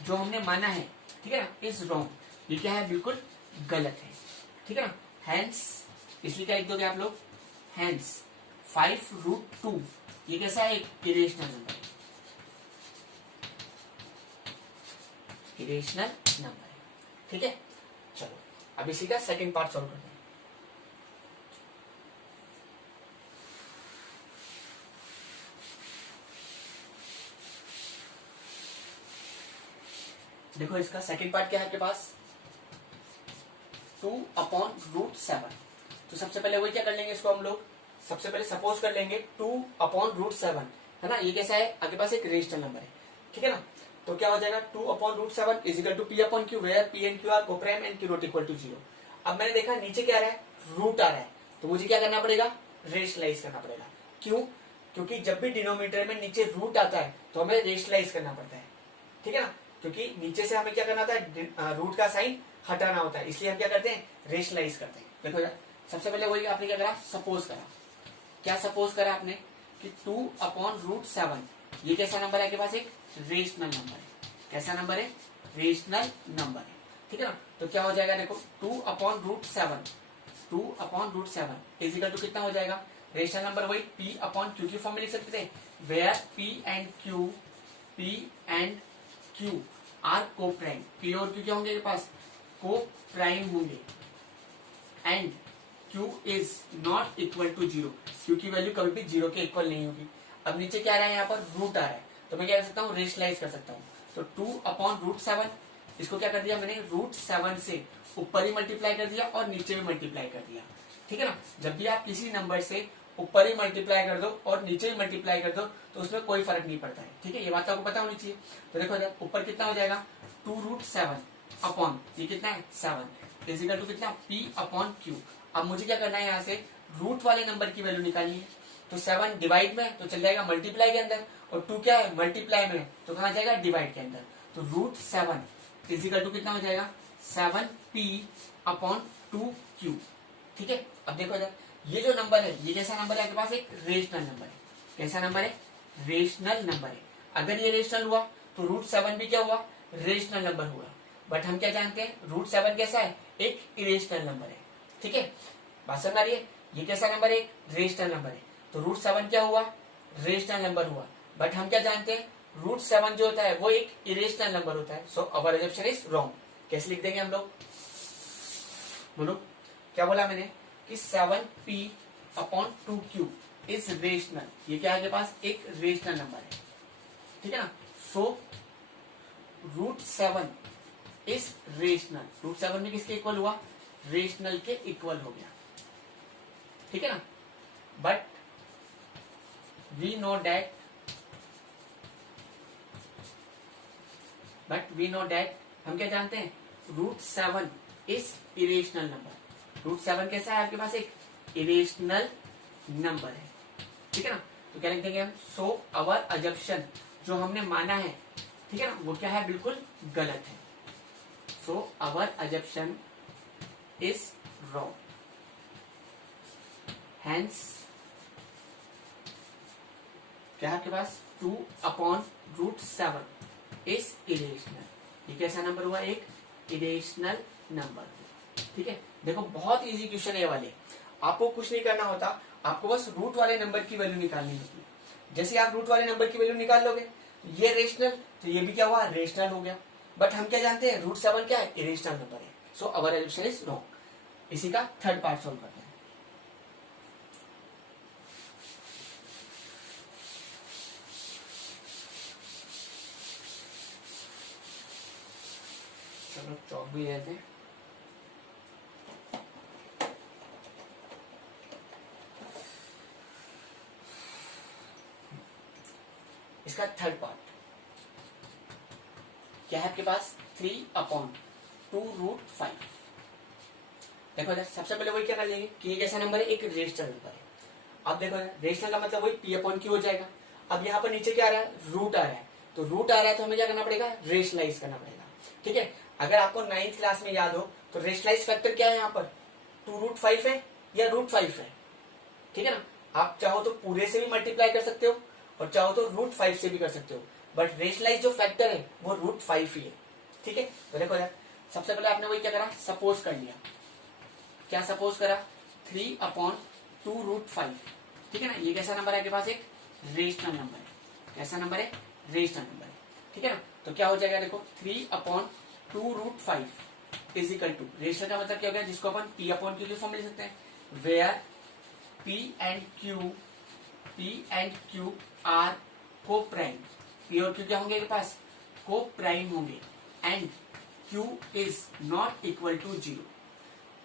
जो हमने माना है, ठीक है ना, इज रॉन्ग, ये क्या है, बिल्कुल गलत है, ठीक है ना। हैंस, इसलिए क्या लिख दोगे आप लोग, हैंस 5√2 ये कैसा है, एक इरेशनल नंबर, इरेशनल नंबर है, ठीक है। चलो अब इसी का सेकंड पार्ट सॉल्व करते हैं। देखो इसका सेकंड पार्ट क्या है आपके पास, 2 अपॉन √7। तो सबसे पहले वही क्या कर लेंगे, इसको हम लोग सबसे पहले सपोज कर लेंगे 2 अपॉन √7, है ना। ये कैसा है, आपके पास एक रेशनल नंबर है, ठीक है ना। तो क्या हो जाएगा, 2 upon √7 is equal to P upon Q, where P and Q are coprime and Q not equal to 0। अब मैंने देखा नीचे क्या आ रहा है, रूट आ रहा है, तो मुझे क्या करना पड़ेगा, रेशनलाइज करना पड़ेगा। क्यों, क्योंकि जब भी डिनोमिनेटर में नीचे रूट आता है तो हमें रेशनलाइज करना पड़ता है, ठीक है ना, क्योंकि नीचे से हमें क्या करना होता है, रूट का साइन हटाना होता है, इसलिए हम क्या करते हैं, रेशनलाइज करते हैं। देखो यार, सबसे पहले वही आपने क्या करा, सपोज करा। क्या सपोज करा आपने कि 2 अपॉन √7 ये कैसा नंबर है आपके पास, एक रेशनल नंबर है। कैसा नंबर है, रेशनल नंबर है, ठीक है ना। तो क्या हो जाएगा, देखो 2 अपॉन √7 इजिकल टू कितना हो जाएगा, रेशनल नंबर वही P अपॉन Q की फॉर्म में लिख सकते थे, where P and Q are coprime. P और Q क्या होंगे आपके पास, को प्राइम होंगे, and Q is not equal to 0, Q की वैल्यू कभी भी 0 के इक्वल नहीं होगी। अब नीचे क्या आ रहा है, यहाँ पर रूट आ रहा है, तो मैं क्या कर सकता हूँ, रेशनलाइज कर सकता हूँ। तो 2 अपॉन √7 इसको क्या कर दिया मैंने, √7 से ऊपर ही मल्टीप्लाई कर दिया और नीचे भी मल्टीप्लाई कर दिया, ठीक है ना। जब भी आप किसी नंबर से ऊपर ही मल्टीप्लाई कर दो और नीचे भी मल्टीप्लाई कर दो तो उसमें कोई फर्क नहीं पड़ता है, ठीक है, ये बात आपको पता होनी चाहिए। तो देखो ऊपर कितना हो जाएगा, 2√7 अपॉन ये कितना है 7 इजिकल टू कितना, P अपॉन Q। अब मुझे क्या करना है, यहाँ से रूट वाले नंबर की वैल्यू निकालनी है। तो 7 डिवाइड में तो चल जाएगा मल्टीप्लाई के अंदर, और 2 क्या है मल्टीप्लाई में, तो कहाँ जाएगा डिवाइड के अंदर। तो रूट 7 इजिकल टू कितना हो जाएगा 7p अपॉन 2q। ठीक है, अब देखो इधर ये जो नंबर है ये कैसा नंबर है आपके पास, एक रेशनल नंबर है। कैसा नंबर है, रेशनल नंबर है। अगर ये रेशनल हुआ तो रूट 7 भी क्या हुआ, रेशनल नंबर हुआ। बट हम क्या जानते हैं रूट 7 कैसा है, एक इरेशनल नंबर है। ठीक है, बात समझ आ रही है, ये कैसा नंबर है, एक रेशनल नंबर है। तो रूट 7 क्या हुआ, रेशनल नंबर हुआ। बट हम क्या जानते हैं रूट 7 जो होता है वो एक इरेशनल नंबर होता है। सो अवर अजम्पशन इज रॉन्ग। कैसे लिख देंगे हम लोग, बोलो क्या बोला मैंने कि 7p upon 2q is rational. ये क्या है आपके पास, एक रेशनल नंबर है। ठीक है ना। So root 7 is rational. Root 7 में किसके इक्वल हुआ, रेशनल के इक्वल हो गया। ठीक है ना। बट वी नो दैट हम क्या जानते हैं root 7 is irrational number. Root 7 कैसा है आपके पास, एक इरेशनल नंबर है। ठीक है ना। तो क्या लिख देंगे हम, सो अवर अजम्पशन जो हमने माना है, ठीक है ना, वो क्या है, बिल्कुल गलत है। सो अवर अजम्पशन इज रॉन्ग, हैंस क्या है आपके पास 2 अपॉन रूट 7 इज इरेशनल। ये कैसा नंबर हुआ, एक इरेशनल नंबर। ठीक है, देखो बहुत इजी क्वेश्चन है ये वाले। आपको कुछ नहीं करना होता, आपको बस रूट वाले नंबर की वैल्यू निकालनी होती है। जैसे आप रूट वाले नंबर की वैल्यू निकाल लोगे, ये रेशनल, तो ये भी क्या हुआ, रेशनल हो गया। बट हम क्या जानते हैं रूट 7 क्या है, इरेशनल नंबर है। सो अवर अजम्पशन इज रॉन्ग। इसी का थर्ड पार्ट सोल्व करते हैं। चलो चौक भी रहते हैं। इसका थर्ड पार्ट क्या है आपके पास, 3 अपॉन 2 रूट 5। देखो इधर सबसे पहले वही क्या कर लेंगे कि ये कैसा नंबर है, एक रेशनल नंबर है। अब देखो रेशनल का मतलब वही p अपॉन q हो जाएगा। अब यहाँ पर नीचे क्या आ रहा है, रूट आ रहा है। तो रूट आ रहा है तो हमें क्या करना पड़ेगा, रेशनलाइज करना पड़ेगा। ठीक है, अगर आपको 9th क्लास में याद हो तो रेशनलाइज फैक्टर क्या है यहाँ पर, 2 रूट 5 है या रूट 5 है। ठीक है ना, आप चाहो तो पूरे से भी मल्टीप्लाई कर सकते हो और चाहो तो रूट 5 से भी कर सकते हो। बट रेशनलाइज जो फैक्टर है वो रूट 5 ही है। ठीक है, तो देखो यार सबसे पहले आपने वही क्या करा, सपोज कर लिया। क्या सपोज करा, 3 अपॉन 2 रूट 5। ठीक है ना, ये कैसा नंबर है आपके पास, एक रेशनल नंबर है। कैसा नंबर है, रेशनल नंबर है। ठीक है ना, तो क्या हो जाएगा देखो 3 upon 2 root 5 is equal to, rational का मतलब क्या हो गया, जिसको अपन p अपॉन क्यू की फॉर्म ले सकते हैं, where p and q are coprime. p और q क्या होंगे आपके पास, को प्राइम होंगे, and q is not equal to 0।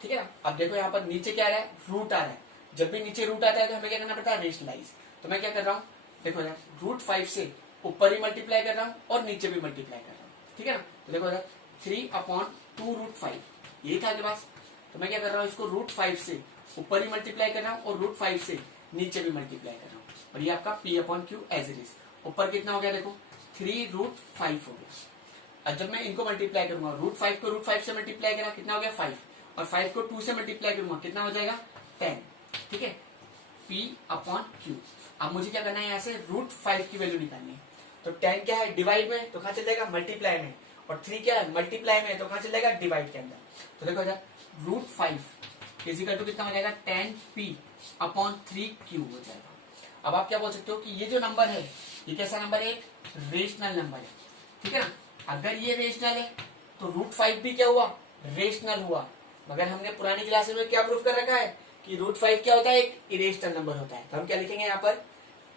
ठीक है ना। अब देखो यहाँ पर नीचे क्या आ रहा है, रूट आ रहा है। जब भी नीचे रूट आता है तो हमें क्या करना पड़ता है, रेशनलाइज। तो मैं क्या कर रहा हूँ, देखो यार रूट 5 से ऊपर भी मल्टीप्लाई कर रहा हूँ और नीचे भी मल्टीप्लाई कर रहा हूँ। ठीक है ना, तो देखो यार 3 अपॉन 2 रूट 5 यही था आपके पास। तो मैं क्या कर रहा हूँ, इसको रूट 5 से ऊपर भी मल्टीप्लाई कर रहा हूँ और रूट 5 से नीचे भी मल्टीप्लाई कर रहा हूँ। और ये आपका p upon q as it is. ऊपर कितना हो गया देखो, 3 रूट 5 हो गया। अब जब मैं इनको मल्टीप्लाई करूंगा, रूट 5 को रूट 5 से मल्टीप्लाई करा कितना हो गया 5, और 5 को 2 से मल्टीप्लाई करूंगा कितना हो जाएगा 10। ठीक है, p अपॉन क्यू। अब मुझे क्या करना है, यहाँ से रूट 5 की वैल्यू निकालनी है। तो 10 क्या है, डिवाइड में, तो कहाँ चल जाएगा, मल्टीप्लाई में। और 3 क्या है, मल्टीप्लाई में, तो कहाँ चल जाएगा, डिवाइड के अंदर। तो देखो इधर रूट 5 इजिकल टू कितना हो जाएगा, 10p अपॉन 3q हो जाएगा। अब आप क्या बोल सकते हो कि ये जो नंबर है ये कैसा नंबर है, एक रेशनल नंबर है। ठीक है ना, अगर ये रेशनल है तो रूट 5 भी क्या हुआ, रेशनल हुआ। मगर हमने पुरानी क्लासेस में क्या प्रूफ कर रखा है कि रूट 5 क्या होता है, एक इरेशनल नंबर होता है। तो हम क्या लिखेंगे यहाँ पर,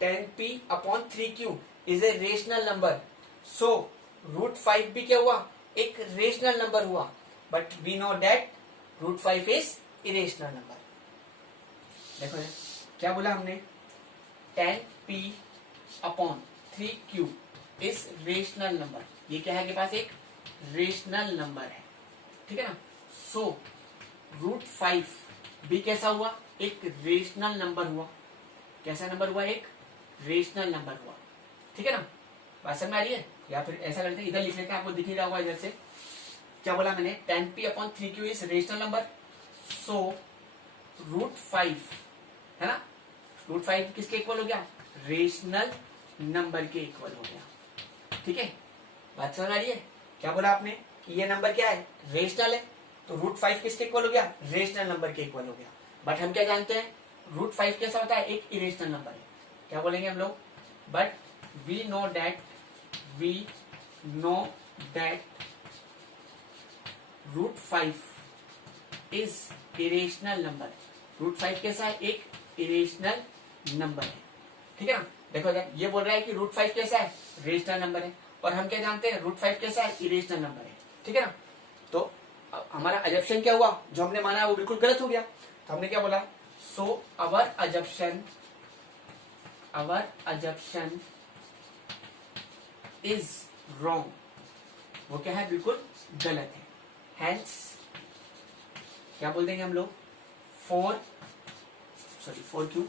10p upon 3q is a rational number. So root 5 भी क्या हुआ, एक रेशनल नंबर हुआ। But we know that root 5 is irrational number. देखो यार क्या बोला हमने, 10p upon 3q is rational number. ये क्या है के पास, एक रेशनल नंबर है। ठीक है ना। सो रूट 5 भी कैसा हुआ, एक रेशनल नंबर हुआ। कैसा नंबर हुआ, एक रेशनल नंबर हुआ। ठीक है ना, बात समझ में आ रही है। या फिर ऐसा करते हैं, इधर लिख लेते हैं, आपको दिख ही रहा होगा इधर से। क्या बोला मैंने, 10p/3q इज रेशनल नंबर, सो √5 है ना, √5 किसके इक्वल हो गया, रेशनल नंबर के इक्वल हो गया। ठीक है, बात समझ आ रही है। क्या बोला आपने कि ये नंबर क्या है, रेशनल है, तो √5 किसके इक्वल हो गया, रेशनल नंबर के इक्वल हो गया। बट हम क्या जानते हैं, √5 कैसा होता है, एक इरेशनल नंबर है। क्या बोलेंगे हम लोग, but we know that √5 is irrational number. √5 कैसा है, एक इरेशनल नंबर है। ठीक है ना, देखो ये बोल रहा है कि √5 कैसा है, रेशनल नंबर है, और हम क्या जानते हैं, √5 कैसा है, इरेशनल नंबर है। ठीक है ना, तो हमारा अजप्शन क्या हुआ, जो हमने माना वो बिल्कुल गलत हो गया। तो हमने क्या बोला, सो अवर अजप्शन इज रॉन्ग, वो क्या है, बिल्कुल गलत है। हेंस क्या बोल देंगे हम लोग, 4 क्यों,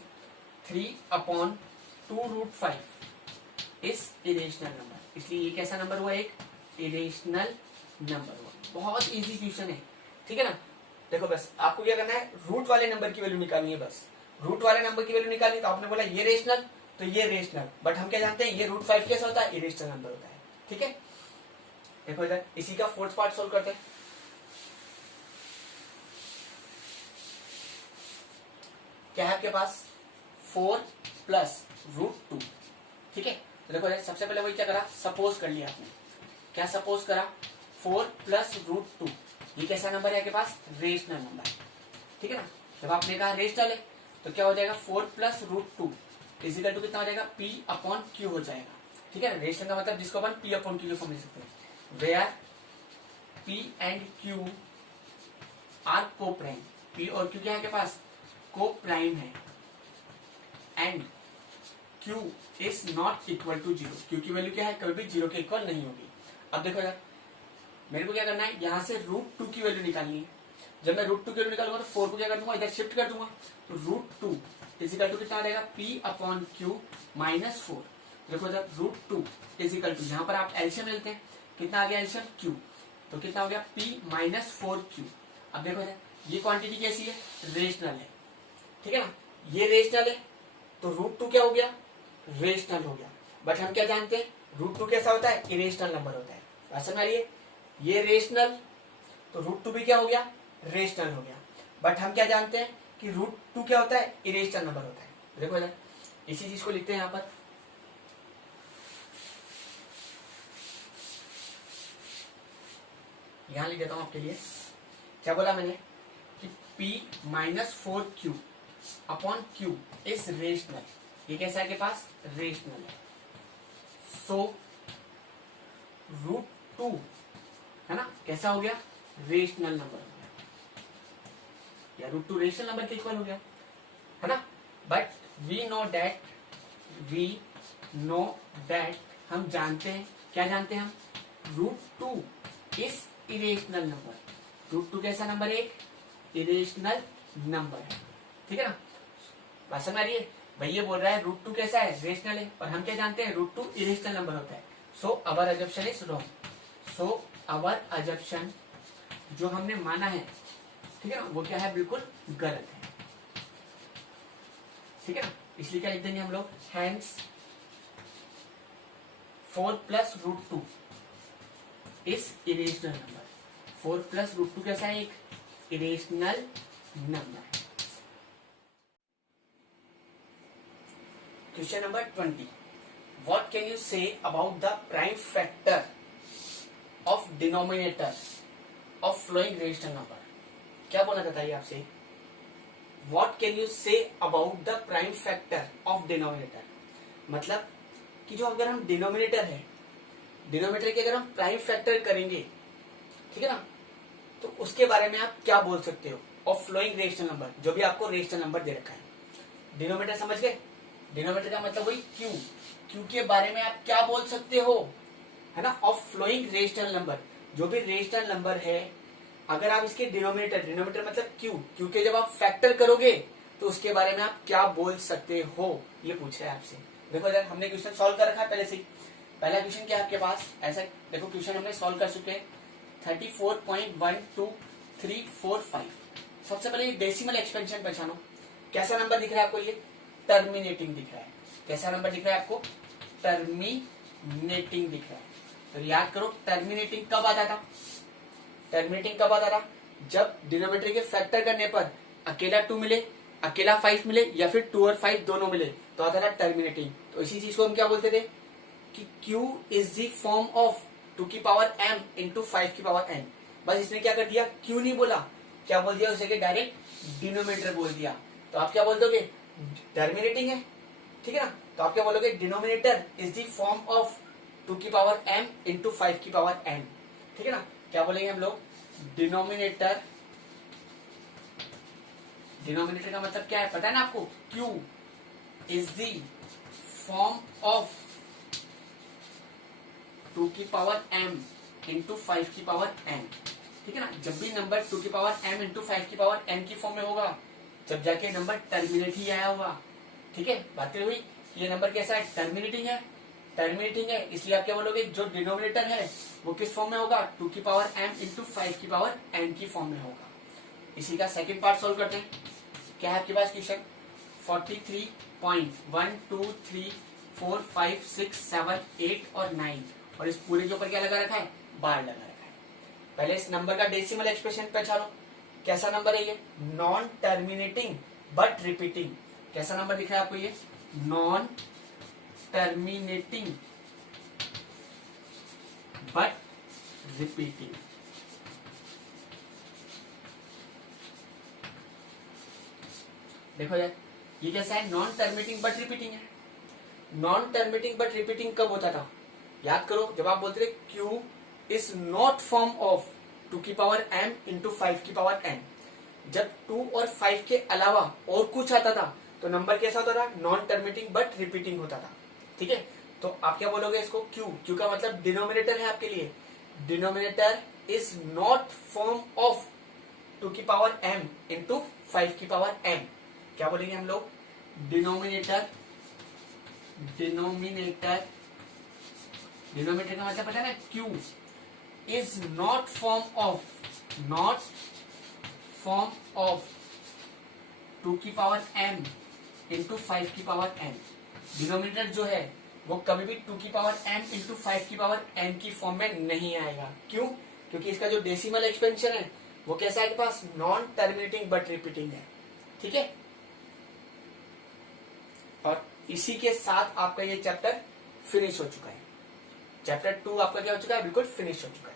3/2√5 इज इरेशनल नंबर। इसलिए ये कैसा नंबर हुआ, एक इरेशनल नंबर हुआ। बहुत इजी क्वेश्चन है। ठीक है ना, देखो बस आपको क्या करना है, रूट वाले नंबर की वैल्यू निकालनी है, बस रूट वाले नंबर की वैल्यू निकालनी। तो आपने बोला ये रेशनल, तो ये रेशनल, बट हम क्या जानते हैं, ये √5 कैसा होता है, इरेशनल नंबर होता है। ठीक है, देखो इधर इसी का फोर्थ पार्ट सोल्व करते हैं। क्या है आपके पास, 4 + √2। ठीक है, तो देखो सबसे पहले वही क्या करा, सपोज कर लिया आपने। क्या सपोज करा, 4 + √2, ये कैसा नंबर है आपके पास, रेशनल नंबर। ठीक है ना, जब आपने कहा रेशनल है तो क्या हो जाएगा, 4 + √2 इजिकल टू कितना हो जाएगा, p/q हो जाएगा। ठीक है ना, रेशनल का मतलब जिसको अपन p/q के फॉर्म में लिख सकते हैं, where p and q are coprime. p और q क्या है आपके पास, को प्राइम है, and q is not equal to 0। q की वैल्यू क्या है, कभी भी 0 के इक्वल नहीं होगी। अब देखो यार, मेरे को क्या करना है, यहां से √2 की वैल्यू निकालनी है। जब मैं √2 की वैल्यू निकालूंगा तो 4 को क्या कर दूंगा, इधर शिफ्ट कर दूंगा, तो √2 इजिकल टू कितना आ जाएगा, p/q - 4। देखो इधर √2 इजिकल टू, यहाँ पर आप एल्शियम लेते हैं, कितना आ गया एल्शियम, q, तो कितना हो गया, p - 4q। अब देखो इधर ये क्वांटिटी कैसी है, रेशनल है। ठीक है ना, ये रेशनल है, तो √2 क्या हो गया, रेशनल हो गया। बट हम क्या जानते हैं, √2 कैसा होता है, इरेशनल नंबर होता है। समझ आ रही है, ये रेशनल, तो √2 भी क्या हो गया, रेशनल हो गया। बट हम क्या जानते हैं कि √2 क्या होता है, इरेशनल नंबर होता है। देखो इधर इसी चीज को लिखते हैं यहां पर, यहां लिख देता हूं आपके लिए। क्या बोला मैंने कि p-4q/q इज रेशनल, ये कैसा है के पास, रेशनल है। सो √2 है ना, कैसा हो गया, रेशनल नंबर हो गया, या √2 रेशनल नंबर के इक्वल हो गया, है ना। बट वी नो दैट हम जानते हैं, क्या जानते हैं हम, √2 इज इरेशनल नंबर। √2 कैसा नंबर है, एक इरेशनल नंबर है। ठीक है ना, बात समझ आ रही है। भाई ये बोल रहा है √2 कैसा है, रेशनल है, और हम क्या जानते हैं, √2 इरेशनल नंबर होता है। सो अवर अजप्शन इज रॉन्ग। सो अवर अजप्शन, जो हमने माना है, ठीक है ना, वो क्या है, बिल्कुल गलत है। ठीक है ना, इसलिए क्या लिख देंगे हम लोग, हेंस 4 + √2 इज इरेशनल नंबर। 4 + √2 कैसा है, एक इरेशनल नंबर है। Question number 20, what can you say about the prime factor of denominator of following rational number. क्या बोला जाता है आपसे, what can you say about the prime factor of denominator, मतलब कि जो अगर हम डिनोमिनेटर है, डिनोमिनेटर के अगर हम प्राइम फैक्टर करेंगे, ठीक है ना, तो उसके बारे में आप क्या बोल सकते हो, ऑफ फ्लोइंग रेशनल नंबर, जो भी आपको रेशनल नंबर दे रखा है। डिनोमिनेटर समझ गए, डिनोमिनेटर का मतलब वही क्यू, क्यू के बारे में आप क्या बोल सकते हो, है ना, ऑफ फ्लोइंग रेशनल नंबर, जो भी रेशनल नंबर है, अगर आप इसके डिनोमिनेटर मतलब क्यू के जब आप फैक्टर करोगे तो उसके बारे में आप क्या बोल सकते हो, ये पूछ रहा है आपसे। देखो इधर हमने क्वेश्चन सॉल्व कर रखा है पहले से ही। पहला क्वेश्चन क्या है आपके पास, ऐसा देखो क्वेश्चन हमने सॉल्व कर चुके हैं 34.12345। सबसे पहले ये डेसिमल एक्सपेंशन पहचानो। कैसा नंबर दिख रहा है आपको, ये टर्मिनेटिंग दिख रहा है। कैसा नंबर दिख रहा है आपको, टर्मिनेटिंग दिख रहा है। तो याद करो टर्मिनेटिंग कब आता था, टर्मिनेटिंग कब आता था, जब डिनोमिनेटर के फैक्टर करने पर अकेला 2 मिले, अकेला 5 मिले, या फिर 2 और 5 दोनों मिले तो आता था टर्मिनेटिंग। तो इसी चीज को हम क्या बोलते थे कि Q is the form of 2 की पावर m इंटू 5 की पावर n। बस इसने क्या कर दिया, Q नहीं बोला, क्या बोल दिया उसे, डायरेक्ट डिनोमिनेटर बोल दिया। तो आप क्या बोल दोगे, टर्मिनेटिंग है, ठीक है ना। तो आप क्या बोलोगे, denominator is the form of 2 की पावर m इंटू 5 की पावर n, ठीक है ना। क्या बोलेंगे हम लोग, डिनोमिनेटर, डिनोमिनेटर का मतलब क्या है पता है ना आपको, Q is the form of 2 की पावर m इंटू 5 की पावर n, ठीक है ना। जब भी नंबर 2 की पावर m इंटू 5 की पावर n की फॉर्म में होगा जब जाके नंबर टर्मिनेट ही आया होगा, ठीक है। बात हुई, ये नंबर कैसा है, टर्मिनेटिंग है, टर्मिनेटिंग है, इसलिए आप क्या बोलोगे, जो डिनोमिनेटर है वो किस फॉर्म में होगा, 2 की पावर m इंटू 5 की पावर n की फॉर्म में होगा। इसी का सेकंड पार्ट सोल्व करते हैं। क्या है आपके पास क्वेश्चन, 43.1234567 और 9, और इस पूरे के ऊपर क्या लगा रखा है, बार लगा रखा है। पहले इस नंबर का डेसिमल एक्सप्रेशन पहचानो। कैसा नंबर है ये, नॉन टर्मिनेटिंग बट रिपीटिंग। कैसा नंबर दिख रहा है आपको, ये नॉन टर्मिनेटिंग बट रिपीटिंग। देखो यार ये कैसा है, नॉन टर्मिनेटिंग बट रिपीटिंग है। नॉन टर्मिनेटिंग बट रिपीटिंग कब होता था, याद करो, जब आप बोलते थे Q is not form of 2 की पावर m इंटू 5 की पावर n। जब 2 और 5 के अलावा और कुछ आता था तो नंबर कैसा होता था, नॉन टर्मिनेटिंग बट रिपीटिंग होता था, ठीक है। तो आप क्या बोलोगे इसको, Q का मतलब डिनोमिनेटर है आपके लिए, denominator is not form of 2 की पावर m इंटू 5 की पावर n। क्या बोलेंगे हम लोग, डिनोमिनेटर, डिनोमिनेटर, डिनोमिनेटर का मतलब पता है ना, Q is not form of, not form of 2 की पावर m इंटू 5 की पावर n। डिनोमिनेटर जो है वो कभी भी 2 की पावर m इंटू 5 की पावर n की फॉर्म में नहीं आएगा। क्यों, क्योंकि इसका जो डेसिमल एक्सपेंशन है वो कैसा है आपके पास, नॉन टर्मिनेटिंग बट रिपीटिंग है, ठीक है। और इसी के साथ आपका ये चैप्टर फिनिश हो चुका है। चैप्टर 2 आपका क्या हो चुका है, बिल्कुल फिनिश हो चुका है।